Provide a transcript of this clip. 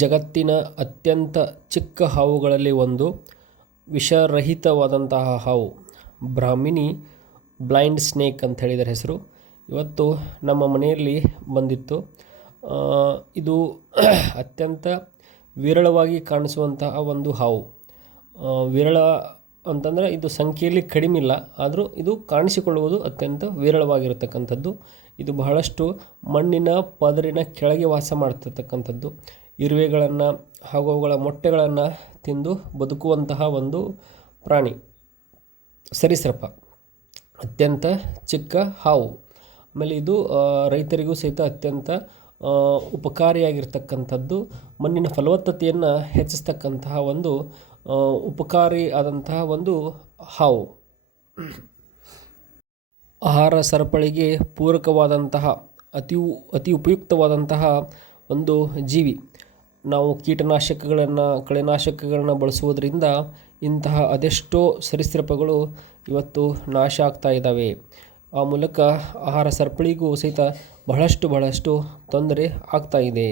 ಜಗತ್ತಿನ ಅತ್ಯಂತ ಚಿಕ್ಕ ಹಾವುಗಳಲ್ಲಿ ಒಂದು ವಿಷರಹಿತವಾದಂತಹ ಹಾವು ಬ್ರಾಹ್ಮಿನಿ ಬ್ಲೈಂಡ್ ಸ್ನೇಕ್ ಅಂತ ಹೇಳಿದರೆ ಹೆಸರು. ಇವತ್ತು ನಮ್ಮ ಮನೆಯಲ್ಲಿ ಬಂದಿತ್ತು. ಇದು ಅತ್ಯಂತ ವಿರಳವಾಗಿ ಕಾಣಿಸುವಂತಹ ಒಂದು ಹಾವು. ವಿರಳ ಅಂತಂದರೆ ಇದು ಸಂಖ್ಯೆಯಲ್ಲಿ ಕಡಿಮಿಲ್ಲ, ಆದರೂ ಇದು ಕಾಣಿಸಿಕೊಳ್ಳುವುದು ಅತ್ಯಂತ ವಿರಳವಾಗಿರತಕ್ಕಂಥದ್ದು. ಇದು ಬಹಳಷ್ಟು ಮಣ್ಣಿನ ಪದರಿನ ಕೆಳಗೆ ವಾಸ ಮಾಡ್ತಿರ್ತಕ್ಕಂಥದ್ದು. ಇರುವೆಗಳನ್ನು ಹಾಗೂ ಅವುಗಳ ಮೊಟ್ಟೆಗಳನ್ನು ತಿಂದು ಬದುಕುವಂತಹ ಒಂದು ಪ್ರಾಣಿ, ಸರೀಸೃಪ, ಅತ್ಯಂತ ಚಿಕ್ಕ ಹಾವು. ಆಮೇಲೆ ಇದು ರೈತರಿಗೂ ಸಹಿತ ಅತ್ಯಂತ ಉಪಕಾರಿಯಾಗಿರ್ತಕ್ಕಂಥದ್ದು. ಮಣ್ಣಿನ ಫಲವತ್ತತೆಯನ್ನು ಹೆಚ್ಚಿಸ್ತಕ್ಕಂತಹ ಒಂದು ಉಪಕಾರಿ ಆದಂತಹ ಒಂದು ಹಾವು. ಆಹಾರ ಸರಪಳಿಗೆ ಪೂರಕವಾದಂತಹ ಅತಿ ಉಪಯುಕ್ತವಾದಂತಹ ಒಂದು ಜೀವಿ. ನಾವು ಕೀಟನಾಶಕಗಳನ್ನು, ಕಳೆನಾಶಕಗಳನ್ನು ಬಳಸುವುದರಿಂದ ಇಂತಹ ಅದೆಷ್ಟೋ ಸರೀಸೃಪಗಳು ಇವತ್ತು ನಾಶ ಆಗ್ತಾ ಇದ್ದಾವೆ. ಆ ಮೂಲಕ ಆಹಾರ ಸರಪಳಿಗೂ ಸಹಿತ ಬಹಳಷ್ಟು ತೊಂದರೆ ಆಗ್ತಾ ಇದೆ.